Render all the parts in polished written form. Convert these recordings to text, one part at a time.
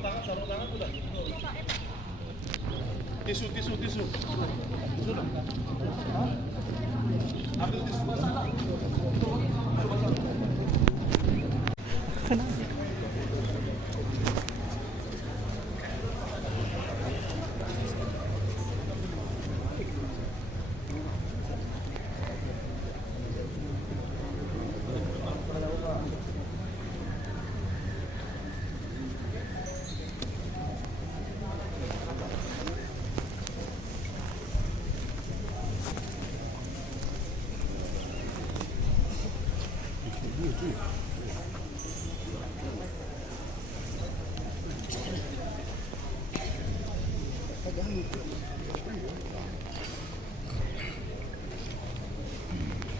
sarung tangan udah. Tisu. Tisu dong. Ambil tisu basah.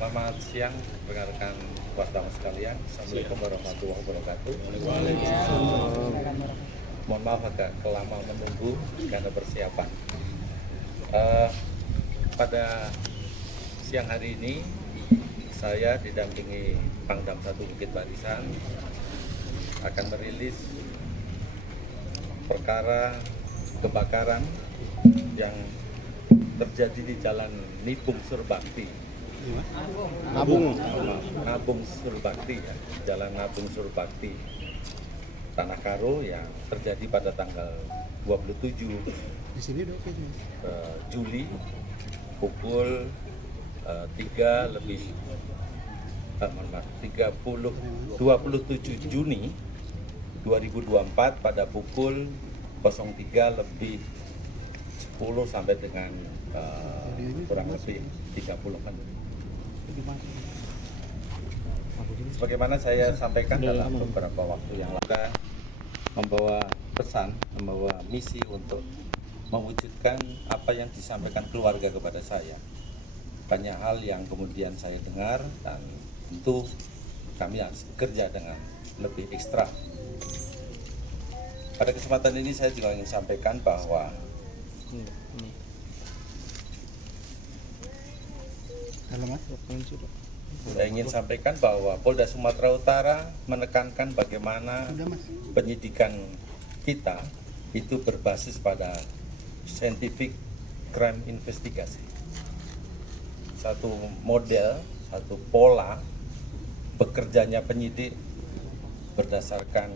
Selamat siang rekan-rekan wartawan sekalian. Assalamualaikum warahmatullahi wabarakatuh. Mohon maaf agak lama menunggu karena persiapan. Pada siang hari ini saya didampingi Pangdam 1 Bukit Barisan akan merilis perkara kebakaran yang terjadi di Jalan Nibung Surbakti. Nabung Surbakti ya, Jalan Nabung Surbakti Tanah Karo yang terjadi pada tanggal 27 di sini Juli pukul 27 Juni 2024 pada pukul 03:10 sampai dengan kurang lebih 30-an. Sebagaimana saya sampaikan dalam beberapa waktu yang lalu, membawa pesan, membawa misi untuk mewujudkan apa yang disampaikan keluarga kepada saya. Banyak hal yang kemudian saya dengar dan tentu kami harus bekerja dengan lebih ekstra. Pada kesempatan ini saya juga ingin sampaikan bahwa saya ingin sampaikan bahwa Polda Sumatera Utara menekankan bagaimana penyidikan kita itu berbasis pada scientific crime investigasi. Satu model, satu pola bekerjanya penyidik berdasarkan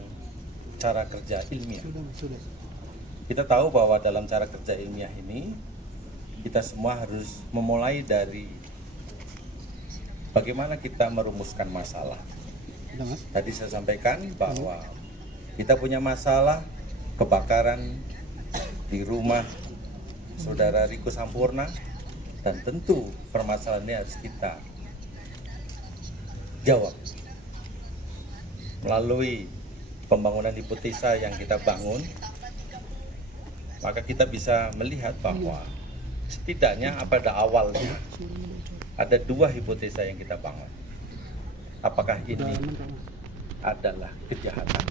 cara kerja ilmiah. Kita tahu bahwa dalam cara kerja ilmiah ini kita semua harus memulai dari bagaimana kita merumuskan masalah. Tadi saya sampaikan bahwa kita punya masalah kebakaran di rumah saudara Riko Sampurna, dan tentu permasalahan ini harus kita jawab melalui pembangunan hipotesa yang kita bangun. Maka kita bisa melihat bahwa setidaknya pada awalnya ada dua hipotesa yang kita bangun. Apakah ini adalah kejahatan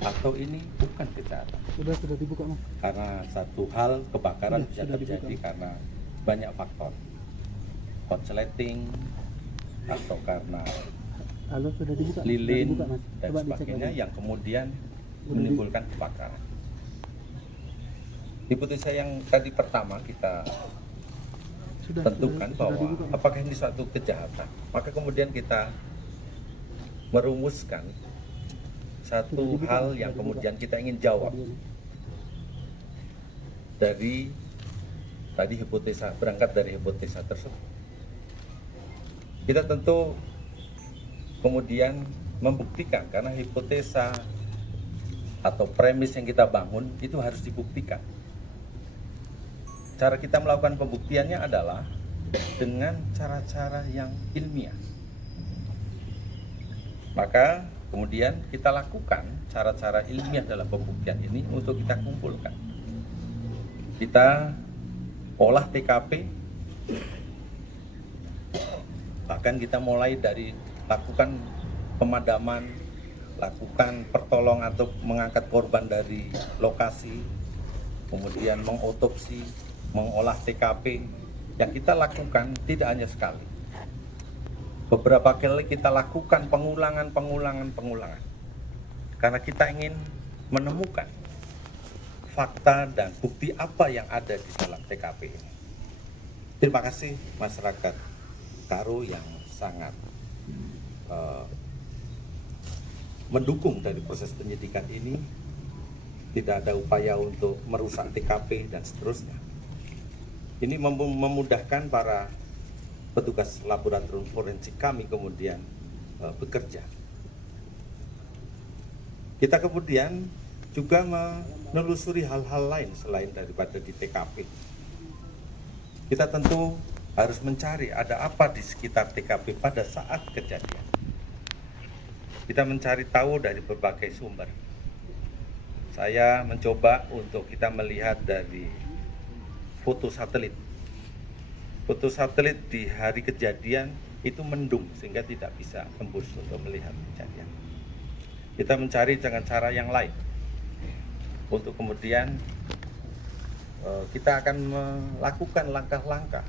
atau ini bukan kejahatan? Sudah dibuka, Mas. Karena satu hal kebakaran bisa terjadi karena banyak faktor, korsleting atau karena lilin dan sebagainya yang kemudian menimbulkan kebakaran. Hipotesa yang tadi pertama kita tentukan bahwa apakah ini suatu kejahatan, maka kemudian kita merumuskan satu hal yang kemudian kita ingin jawab dari tadi hipotesa, berangkat dari hipotesa tersebut. Kita tentu kemudian membuktikan, karena hipotesa atau premis yang kita bangun itu harus dibuktikan. Cara kita melakukan pembuktiannya adalah dengan cara-cara yang ilmiah. Maka kemudian kita lakukan cara-cara ilmiah dalam pembuktian ini untuk kita kumpulkan. Kita olah TKP, bahkan kita mulai dari lakukan pemadaman, lakukan pertolongan atau mengangkat korban dari lokasi, kemudian mengotopsi, mengolah TKP. Yang kita lakukan tidak hanya sekali, beberapa kali kita lakukan pengulangan, karena kita ingin menemukan fakta dan bukti apa yang ada di dalam TKP ini. Terima kasih masyarakat Karo yang sangat mendukung dari proses penyidikan ini. Tidak ada upaya untuk merusak TKP dan seterusnya. Ini memudahkan para petugas laboratorium forensik kami kemudian bekerja. Kita kemudian juga menelusuri hal-hal lain selain daripada di TKP. Kita tentu harus mencari ada apa di sekitar TKP pada saat kejadian. Kita mencari tahu dari berbagai sumber. Saya mencoba untuk kita melihat dari foto satelit. Foto satelit di hari kejadian itu mendung sehingga tidak bisa tembus untuk melihat kejadian. Kita mencari dengan cara yang lain. Untuk kemudian kita akan melakukan langkah-langkah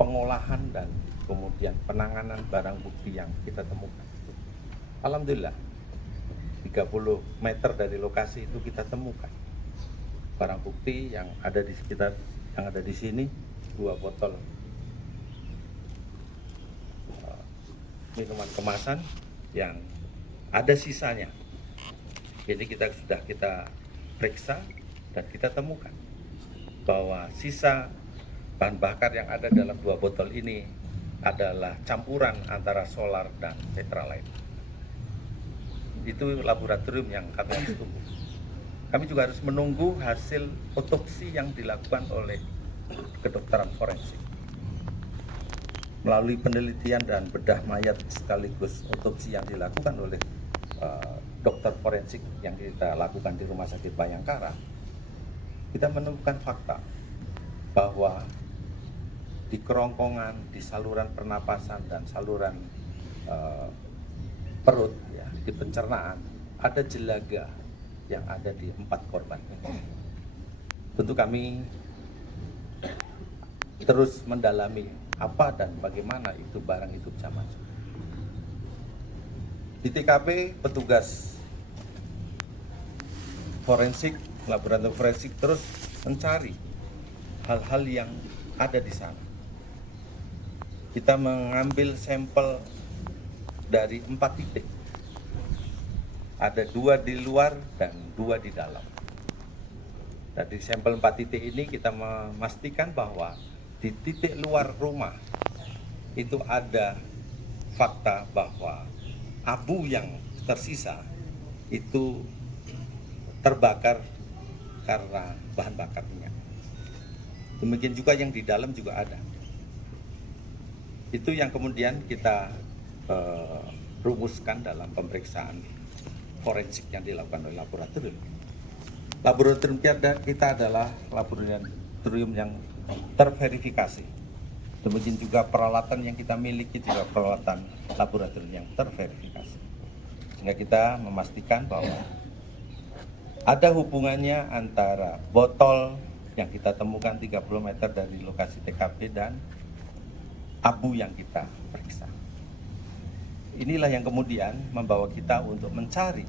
pengolahan dan kemudian penanganan barang bukti yang kita temukan. Alhamdulillah 30 meter dari lokasi itu kita temukan barang bukti yang ada di sekitar, yang ada di sini 2 botol minuman kemasan yang ada sisanya. Jadi sudah kita periksa dan kita temukan bahwa sisa bahan bakar yang ada dalam 2 botol ini adalah campuran antara solar dan tetralite. Itu laboratorium yang kami harus tunggu. Kami juga harus menunggu hasil otopsi yang dilakukan oleh kedokteran forensik. Melalui penelitian dan bedah mayat sekaligus otopsi yang dilakukan oleh dokter forensik yang kita lakukan di Rumah Sakit Bayangkara, kita menemukan fakta bahwa di kerongkongan, di saluran pernapasan dan saluran perut, ya, di pencernaan, ada jelaga yang ada di 4 korban. Tentu kami terus mendalami apa dan bagaimana itu barang itu bisa masuk. Di TKP, petugas forensik, laboratorium forensik terus mencari hal-hal yang ada di sana. Kita mengambil sampel dari 4 titik. Ada 2 di luar dan 2 di dalam. Dari sampel 4 titik ini kita memastikan bahwa di titik luar rumah itu ada fakta bahwa abu yang tersisa itu terbakar karena bahan bakar minyak. Demikian juga yang di dalam juga ada. Itu yang kemudian kita rumuskan dalam pemeriksaan forensik yang dilakukan oleh laboratorium. Laboratorium kita adalah laboratorium yang terverifikasi. Demikian juga peralatan yang kita miliki juga peralatan laboratorium yang terverifikasi. Sehingga kita memastikan bahwa ada hubungannya antara botol yang kita temukan 30 meter dari lokasi TKP dan abu yang kita periksa. Inilah yang kemudian membawa kita untuk mencari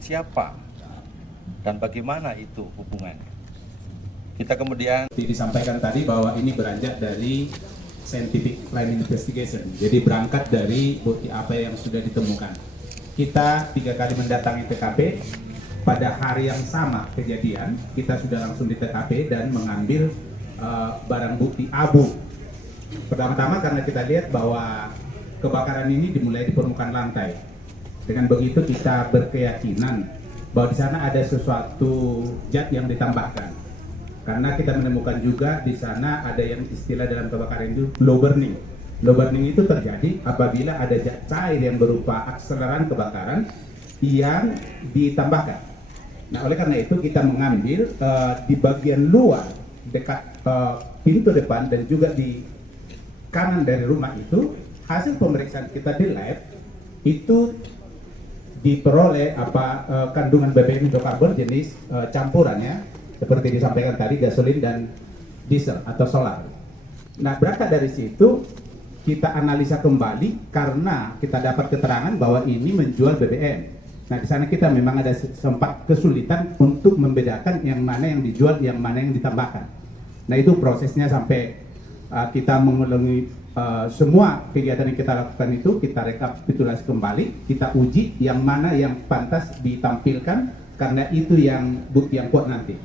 siapa dan bagaimana itu hubungannya. Kita kemudian disampaikan tadi bahwa ini beranjak dari scientific crime investigation. Jadi berangkat dari bukti apa yang sudah ditemukan. Kita 3 kali mendatangi TKP. Pada hari yang sama kejadian, kita sudah langsung di TKP dan mengambil barang bukti abu. Pertama-tama karena kita lihat bahwa kebakaran ini dimulai di permukaan lantai. Dengan begitu kita berkeyakinan bahwa di sana ada sesuatu zat yang ditambahkan. Karena kita menemukan juga di sana ada yang istilah dalam kebakaran itu low burning. Low burning itu terjadi apabila ada zat cair yang berupa akseleran kebakaran yang ditambahkan. Nah, oleh karena itu kita mengambil di bagian luar dekat pintu depan dan juga di kanan dari rumah itu, hasil pemeriksaan kita di lab itu diperoleh kandungan BBM hidrokarbon jenis campurannya seperti disampaikan tadi gasolin dan diesel atau solar. Nah, berangkat dari situ kita analisa kembali karena kita dapat keterangan bahwa ini menjual BBM. Nah, di sana kita memang ada sempat kesulitan untuk membedakan yang mana yang dijual, yang mana yang ditambahkan. Nah, itu prosesnya sampai kita mengulangi semua kegiatan yang kita lakukan itu, kita rekapitulasi kembali, kita uji yang mana yang pantas ditampilkan, karena itu yang bukti yang kuat nanti.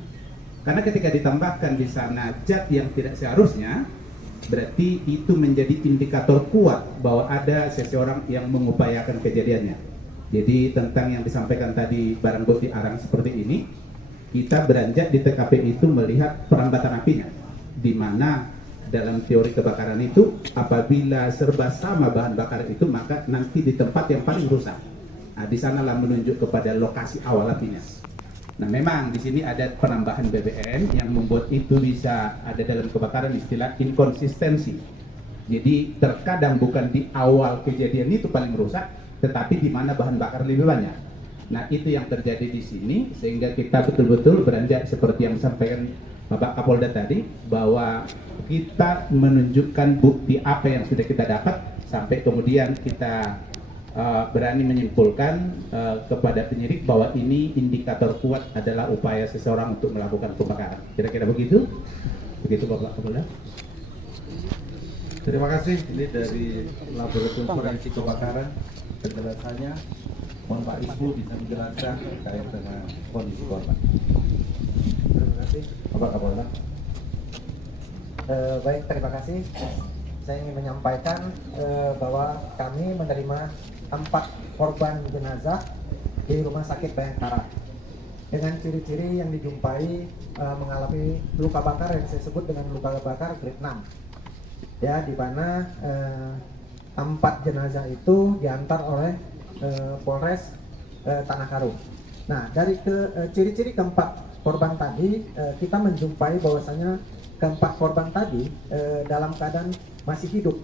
Karena ketika ditambahkan di sana zat yang tidak seharusnya, berarti itu menjadi indikator kuat bahwa ada seseorang yang mengupayakan kejadiannya. Jadi tentang yang disampaikan tadi barang bukti arang seperti ini, kita beranjak di TKP itu melihat perambatan apinya, di mana dalam teori kebakaran itu apabila serba sama bahan bakar itu maka nanti di tempat yang paling rusak. Nah, di sanalah menunjuk kepada lokasi awal apinya. Nah, memang di sini ada penambahan BBM yang membuat itu bisa ada dalam kebakaran istilah inkonsistensi. Jadi terkadang bukan di awal kejadian itu paling rusak, tetapi di mana bahan bakar lebih banyak. Nah, itu yang terjadi di sini, sehingga kita betul-betul beranjak seperti yang disampaikan Bapak Kapolda tadi, bahwa kita menunjukkan bukti apa yang sudah kita dapat, sampai kemudian kita berani menyimpulkan kepada penyidik bahwa ini indikator kuat adalah upaya seseorang untuk melakukan pembakaran. Kira-kira begitu? Begitu Bapak Kapolda. Terima kasih. Ini dari Laboratorium Forensik Kebakaran. Penjelasannya, mohon Pak Isbu bisa menjelaskan terkait dengan kondisi korban. Terima kasih. Bapak Kapolda. Baik, terima kasih. Saya ingin menyampaikan bahwa kami menerima 4 korban jenazah di Rumah Sakit Bayangkara dengan ciri-ciri yang dijumpai mengalami luka bakar yang saya sebut dengan luka bakar grade 6. Ya, di mana 4 jenazah itu diantar oleh Polres Tanah Karo. Nah, dari ciri-ciri keempat korban tadi, kita menjumpai bahwasanya keempat korban tadi dalam keadaan masih hidup.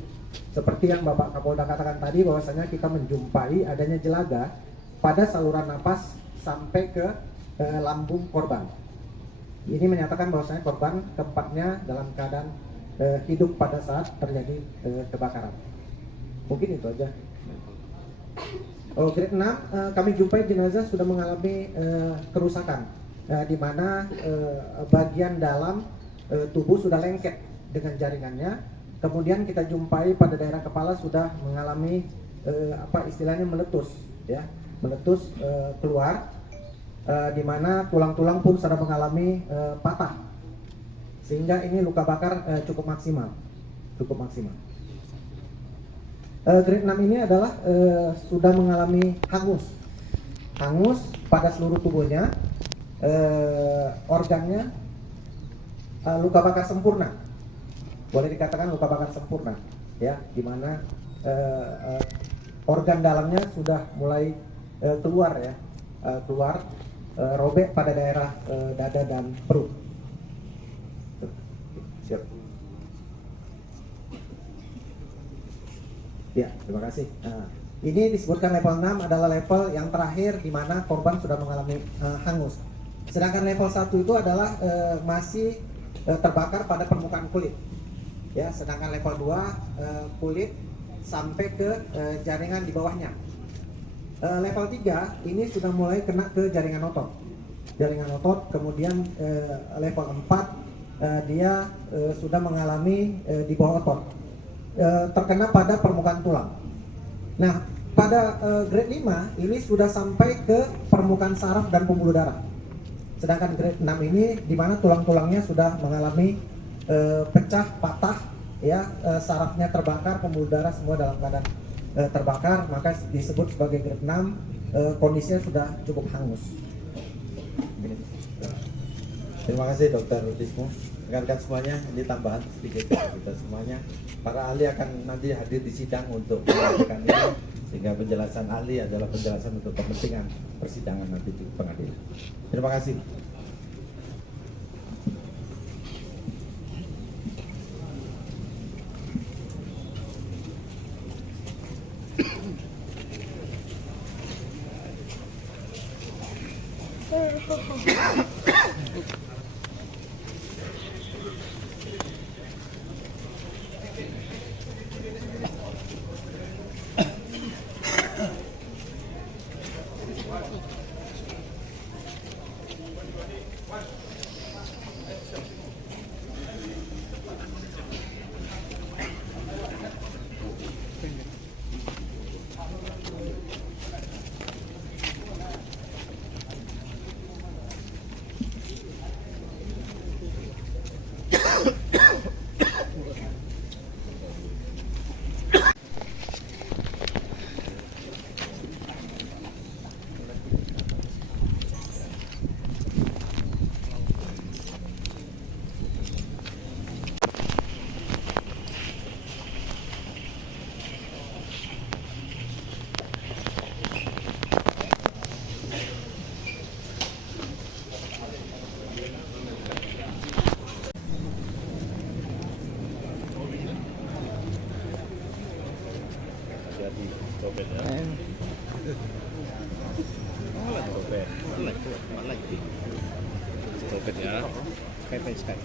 Seperti yang Bapak Kapolda katakan tadi, bahwasanya kita menjumpai adanya jelaga pada saluran napas sampai ke lambung korban. Ini menyatakan bahwasanya korban keempatnya dalam keadaan hidup pada saat terjadi kebakaran. Mungkin itu aja. Grade 6, kami jumpai jenazah sudah mengalami kerusakan, di mana bagian dalam tubuh sudah lengket dengan jaringannya. Kemudian kita jumpai pada daerah kepala sudah mengalami istilahnya meletus, ya, meletus keluar, di mana tulang-tulang pun sudah mengalami patah, sehingga ini luka bakar cukup maksimal. Grade 6 ini adalah sudah mengalami hangus pada seluruh tubuhnya, organnya luka bakar sempurna, boleh dikatakan luka bakar sempurna, ya, di mana organ dalamnya sudah mulai keluar, ya, robek pada daerah dada dan perut. Siap. Ya, terima kasih. Ini disebutkan level 6 adalah level yang terakhir di mana korban sudah mengalami hangus. Sedangkan level 1 itu adalah masih terbakar pada permukaan kulit. Ya, sedangkan level 2 kulit sampai ke jaringan di bawahnya. Level 3 ini sudah mulai kena ke jaringan otot. Kemudian level 4 dia sudah mengalami di bawah otot. Terkena pada permukaan tulang. Nah, pada grade 5 ini sudah sampai ke permukaan saraf dan pembuluh darah. Sedangkan grade 6 ini di mana tulang-tulangnya sudah mengalami pecah, patah, ya, sarafnya terbakar, pembuluh darah semua dalam keadaan terbakar, maka disebut sebagai grade 6, kondisinya sudah cukup hangus. Terima kasih Dokter Tismo. Rekan-rekan semuanya, ini tambahan sedikit kita semuanya. Para ahli akan nanti hadir di sidang untuk menyampaikan ini, sehingga penjelasan ahli adalah penjelasan untuk kepentingan persidangan nanti di pengadilan. Terima kasih. Jadi copet ya. Malah copet. Malah copet ya. Kayak sekali.